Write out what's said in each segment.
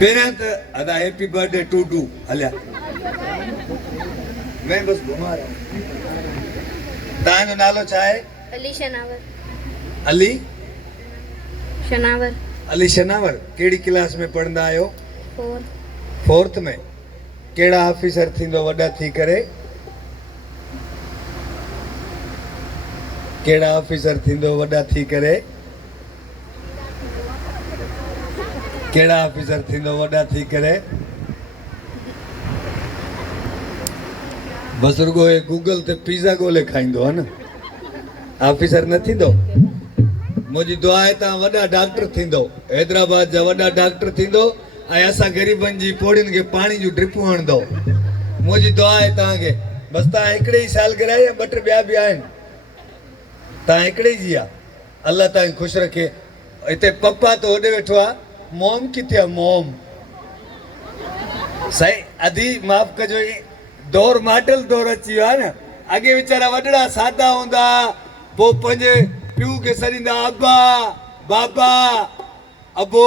पहिरियां त अदा हैप्पी बर्थडे टू हलिया मैं बस घुमा रहा हूँ। तव्हांजो नालो छा आहे? अली शनावर। अली शनावर। अली शनावर। कहिड़ी क्लास में पढ़ंदा आहियो? फोर्थ में। कहिड़ा ऑफिसर थींदो वॾा थी करे? कहिड़ा ऑफिसर थींदो वॾा थी करे? कहिड़ा ऑफिसर थींदो वॾा थी करे? बुज़ुर्गो हे गूगल ते पिज़्ज़ा ॻोल्हे खाईंदो आहे न, ऑफिसर न थींदो। मुंहिंजी दुआ आहे तव्हां वॾा डॉक्टर थींदो, हैदराबाद जा वॾा डॉक्टर थींदो ऐं असां ग़रीबनि जी पोड़ियुनि खे पाणी जूं ड्रिपूं हणंदो। मुंहिंजी दुआ आहे तव्हांखे। बसि तव्हां हिकिड़े ई सालगिरह या ॿ टे ॿिया बि आहिनि, तव्हां हिकिड़े ई जी आहे। अल्लाह तव्हांखे ख़ुशि रखे। हिते पप्पा त होॾे वेठो आहे, मोम किथे आहे? मोम साईं अधी माफ़ कजो, दौर मॉडल दौर अची वियो आहे न। अॻे वीचारा वॾड़ा सादा हूंदा, पोइ पंहिंजे पीउ खे सॾींदा अब्बा बाबा अबो।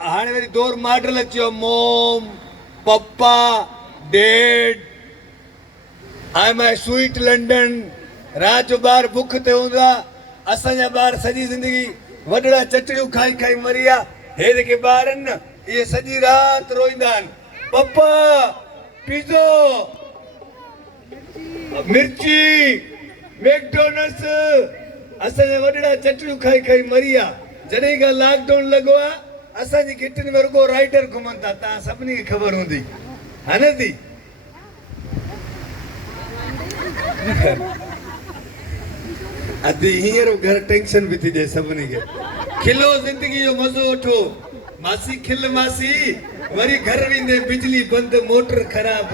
हाणे वरी दौर मॉडल अची वियो, mom papa dad. I my sweet London. रात जो ॿार बुख ते हूंदा, असांजा ॿार सॼी ज़िंदगी वॾड़ा चटड़ियूं खाई खाई मरी विया। हे जेके ॿार आहिनि न, इहे सॼी राति रोईंदा आहिनि, पप्पा पिज़्ज़ो मिर्ची मैकडोनल्ड्स। असांजा वॾड़ा चटड़ियूं खाई खाई मरी विया। जॾहिं खां लॉकडाउन लॻो आहे, असांजी किटिन में रुगो राइटर घुमनि था। तव्हां सभिनी खे ख़बर हूंदी हा न थी? अदी हींअर घर टेंशन बि थी जाए सभिनी खे। खिलो ज़िंदगी जो मज़ो वठो। मासी खिल मासी, वरी घर वेंदे बिजली बंदि मोटर ख़राब,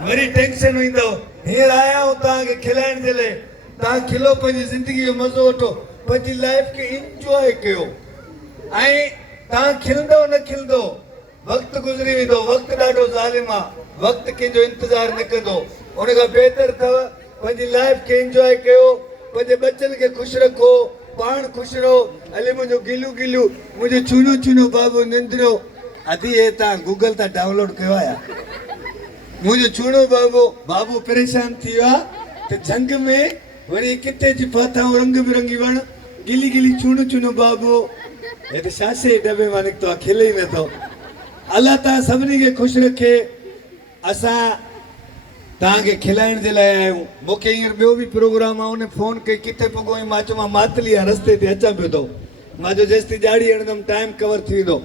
वरी टेंशन ईंदो। हींअर आया आहियूं तव्हांखे खिलाइण जे लाइ। तव्हां खिलो, पंहिंजी ज़िंदगी जो मज़ो वठो, पंहिंजी लाइफ खे इंजॉय कयो। ऐं तव्हां खिलंदो न खिलंदो, वक़्तु गुज़री वेंदो। वक़्तु ॾाढो ज़ालिम आहे, वक़्तु कंहिंजो इंतज़ारु न कंदो। उन खां बहितर अथव पंहिंजी लाइफ खे इंजॉय कयो, पंहिंजे बच्चनि खे ख़ुशि रखो, पाण ख़ुशि रहो। हले मुंहिंजो गिलू गिलू, मुंहिंजो चूनो चूनो बाबू निंद्रियो। अदी हे तव्हां गूगल तां डाउनलोड कयो आहे? मुंहिंजो चूनो बाबू बाबू परेशान थी वियो आहे त झंग में वरी किथे जी फाथाऊं रंग बिरंगी वण, गिली गिली चूनो चूनो बाबू। हे त छाछे डबे मां निकितो आहे, खिले ई नथो। अल्लाह तव्हां सभिनी खे ख़ुशि रखे। असां तव्हांखे खिलाइण जे लाइ आया आहियूं। मूंखे हींअर ॿियो बि प्रोग्राम आहे, उन फोन कई किथे पोइ मां चयो मां मातली आहे, रस्ते ते अचां पियो थो। मां जो जेसिताईं ॾाढ़ी हणंदुमि टाइम कवर थी वेंदो।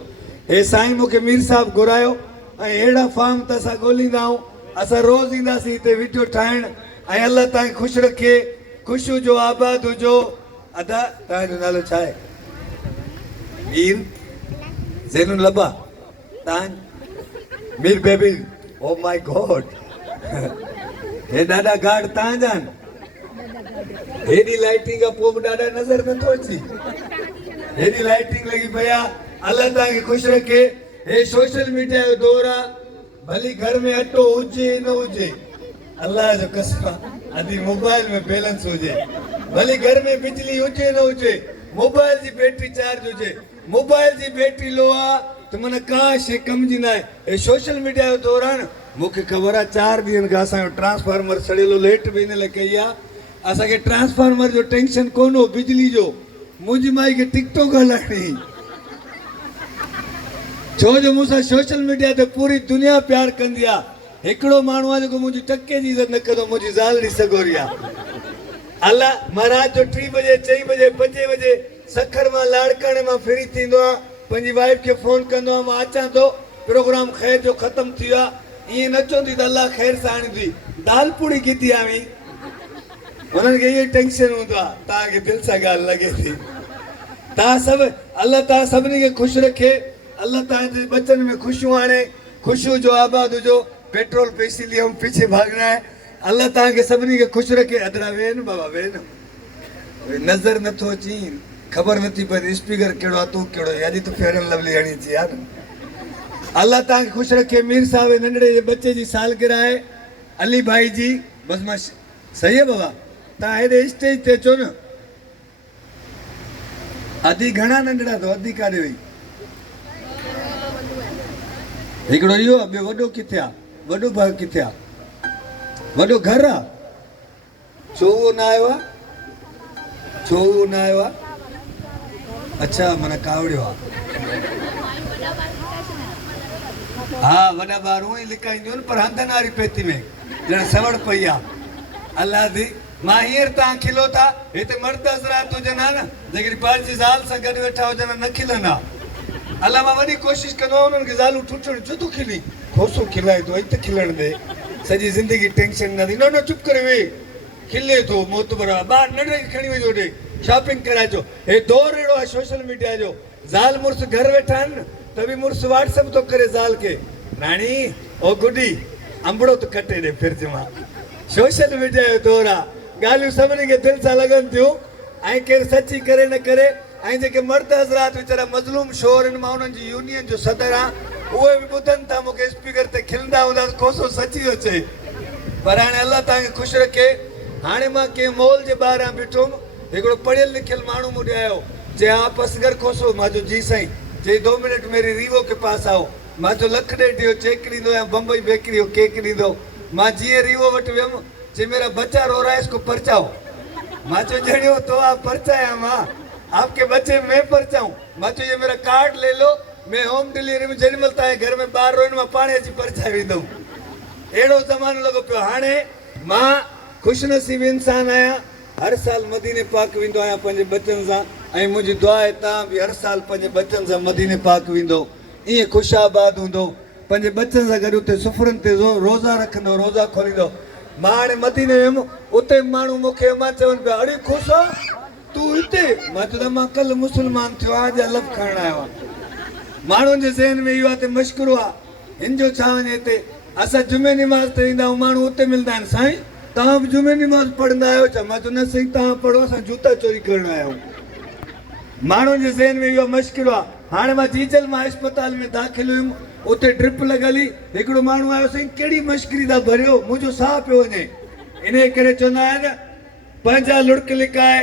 हे साईं मूंखे मीर साहिबु घुरायो ऐं अहिड़ा फार्म त असां ॻोल्हींदा आहियूं। असां रोज़ ईंदासीं हिते वीडियो ठाहिण। ऐं अल्लाह तव्हांखे ख़ुशि रखे, ख़ुशि हुजो, आबाद हुजो। अदा तव्हांजो नालो छा आहे? मीर ज़ैनुल लबा। तव्हां Mir baby. Oh my god, हे ॾाढा गार्ड तव्हांजा आहिनि। हेॾी लाइटिंग खां पोइ बि ॾाढा नज़र नथो अची। हेॾी लाइटिंग लॻी पई आहे। अल्लाह तव्हांखे ख़ुशि रखे। हे सोशल मीडिया जो दौर आहे, भली घर में अटो हुजे न हुजे, अल्लाह जो कसम अदी मोबाइल में बैलेंस हुजे, भली घर में बिजली हुजे न हुजे, मोबाइल जी बैटरी चार्ज हुजे, मोबाइल जी बैटरी लो आहे त माना का शइ कम जी न आहे। हे सोशल मीडिया जो दौर आहे न। मूंखे ख़बर आहे 4 ॾींहंनि खां असांजो ट्रांसफार्मर सड़ियलो, लेट बि इन लाइ कई आहे। असांखे ट्रांसफार्मर जो टेंशन कोन हो, बिजली जो। मुंहिंजी माई खे टिकटॉक हलाइणी, छो जो मूंसां सोशल मीडिया ते पूरी दुनिया प्यार कंदी आहे। हिकिड़ो माण्हू आहे जेको मुंहिंजी टके जी इज़त न कंदो, मुंहिंजी ज़ालड़ी सगोरी आहे। अल्लाह महाराज जो 3 बजे 4 बजे 5 बजे सखर मां लाड़काणे मां फ्री थींदो आहे, पंहिंजी वाइफ खे फोन कंदो आहे, मां अचां थो, प्रोग्राम ख़ैर जो ख़तम थी वियो आहे। ईअं न चवंदी त अल्लाह ख़ैर सां आणींदी, दाल पूड़ी कीती आहे। उन्हनि खे इहो टेंशन हूंदो आहे। तव्हांखे दिलि सां ॻाल्हि लॻे थी। तव्हां सभु अल्लाह तव्हां सभिनी खे ख़ुशि रखे। अल्लाह तव्हांजे बचनि में ख़ुशियूं आणे, ख़ुशि हुजो, आबाद हुजो। पेट्रोल पे इसीलिए हम पीछे भागना है। अल्लाह तव्हांखे सभिनी खे ख़ुशि रखे। अदरा वेह न बाबा, वेह न, नज़र नथो अची, ख़बर नथी पए स्पीकर कहिड़ो आहे, तूं कहिड़ो आहे। अॼु त फेयर लवली हणी अची यार। अल्लाह तव्हांखे ख़ुशि रखे। मीर साहिब नंढड़े जे बच्चे जी सालगिरह आहे, अली भाई जी। बसि मां सही आहे बाबा, तव्हां हेॾे स्टेज ते अचो न। अदी घणा नंढड़ा अथव? अदी काॾे वई? हिकिड़ो इहो आहे, ॿियो वॾो किथे आहे? वॾो भाउ किथे आहे? वॾो घर आहे? छो उहो न आयो आहे? छो उहो न आयो आहे? अच्छा, माना कावड़ियो आहे। हा, वॾा ॿार हूअं ई लिकाईंदियूं आहिनि, पर हंधनि वारी पेती में ॼण सवड़ पई आहे। अलाह दी, मां हींअर तव्हां खिलो था, हिते मर्द हज़रात हुजनि हा न, जेकॾहिं पंहिंजी ज़ाल सां गॾु वेठा हुजनि न खिलंदा। अलाह मां वॾी कोशिशि कंदो आहियां उन्हनि खे ज़ालूं टुटण छो तूं खिली, खोसो खिलाए थो, हिते खिलण दे, सॼी ज़िंदगी टेंशन न थी। न चुप करे वेह, खिले थो मोतबर आहे, ॿार नंढे खे खणी वञो होॾे शॉपिंग कराइजो। हे दौर अहिड़ो आहे सोशल मीडिया जो, ज़ाल मुड़ुस घर वेठा आहिनि न, त बि मुड़ुस व्हाट्सअप थो करे ज़ाल खे, राणी ओ गुडी अंबड़ो त कटे ॾे फिरज मां। सोशल मीडिया जो दौर आहे, ॻाल्हियूं सभिनी खे दिलि सां लॻनि थियूं, ऐं केरु सची करे न करे। ऐं जेके मर्द हज़रात वीचारा मज़लूम शोर आहिनि, मां उन्हनि जी यूनियन जो सदर आहियां, उहे बि ॿुधनि था मूंखे स्पीकर ते खिलंदा हूंदा त कोसो सची थो चए। पर हाणे अलाह तव्हांखे ख़ुशि रखे। हाणे मां कंहिं मॉल जे ॿाहिरां बीठुमि, हिकिड़ो पढ़ियल लिखियल माण्हू मूं आयो, चए आप असगर खोसो, मां चयो जी साईं। चई 2 मिनट मेरी रीवो के पास आओ। मां चयो लख ॾेढ इहो चेक ॾींदो या बम्बई बेकरी जो केक ॾींदो। मां जीअं रीवो वटि वियुमि, चई मेरा बच्चा रो रहा है, इसको परचाओ। मां चयो जहिड़ो तो आप परचाया मां, आपके बच्चे मैं परचाऊं? मां चयो ये मेरा कार्ड ले लो, मैं होम डिलीवरी में जेॾी महिल तव्हांजे घर में ॿार रोइन मां पाणे अची परचाए वेंदुमि। अहिड़ो ज़मानो लॻो पियो। हाणे मां ख़ुशनसीब इंसान आहियां, हर साल मदीने पाक वेंदो आहियां पंहिंजे बचनि सां, ऐं मुंहिंजी दुआ आहे तव्हां बि हर साल पंहिंजे बचनि सां मदीने पाक वेंदो, ईअं ख़ुशाबाद हूंदो, पंहिंजे बचनि सां गॾु उते सुफ़रनि ते रोज़ा रखंदो, रोज़ा खोलींदो। मां हाणे मदीने वियुमि, उते माण्हू मूंखे मां चवनि पिया अड़े ख़ुशि तूं हिते? मां चयो मां कल्ह मुस्लमान थियो आहियां, अॼु अलॻि खणणु आयो आहियां। माण्हुनि जे ज़हन में इहो आहे त मश्कूरो आहे, हिन जो छा वञे हिते। असां जुमे निमाज़ ते ईंदा आहियूं, माण्हू उते मिलंदा आहिनि, साईं तव्हां बि जुमे निमाज़ पढ़ंदा आहियो छा? मां चयो न साईं तव्हां पढ़ो, असां जूता चोरी करणु आया आहियूं। माण्हुनि जे ज़हन में इहो मश्कूरो आहे। हाणे मां जीजल मां अस्पताल में दाख़िल हुयुमि, उते ड्रिप लॻल हुई, हिकिड़ो माण्हू आयो, साईं कहिड़ी मश्करी था भरियो, मुंहिंजो साह पियो वञे। इन करे चवंदा आहिनि पंहिंजा लुड़क लिकाए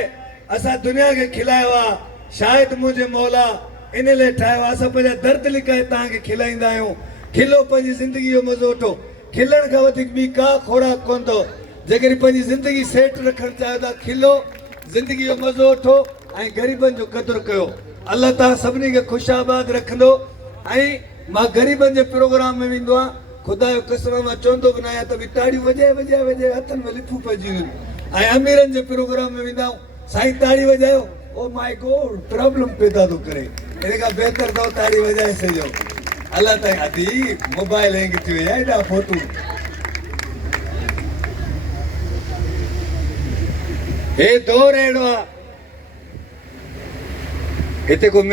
असां दुनिया खे खिलायो आहे, शायदि मुंहिंजे मौला इन लाइ ठाहियो आहे, असां पंहिंजा दर्द लिकाए तव्हांखे खिलाईंदा आहियूं। खिलो, पंहिंजी ज़िंदगी जो मज़ो वठो, खिलण खां वधीक ॿी का खोराक कोन अथव। जेकॾहिं पंहिंजी ज़िंदगी सेट रखणु चाहियो था, खिलो, ज़िंदगी जो मज़ो वठो ऐं ग़रीबनि जो क़दुरु कयो। अलाह तव्हां सभिनी खे ख़ुशाबाद रखंदो। ऐं मां ग़रीबनि जे प्रोग्राम में वेंदो आहियां, ख़ुदा जो कसम मां चवंदो बि न आहियां त बि ताड़ियूं वॼाए वॼाए वॼाए हथनि में लिफूं पइजी वञनि। ऐं अमीरनि जे प्रोग्राम में वेंदा आहियूं, साईं ताड़ी वॼायो, ओ माय गॉड प्रॉब्लम पैदा थो करे, इन खां बहितर अथव ताड़ी वॼाए छॾियो। अलाह ताईं अदी मोबाइल हैंग थी विया, हेॾा फोटू। हे दौर अहिड़ो आहे, हिते को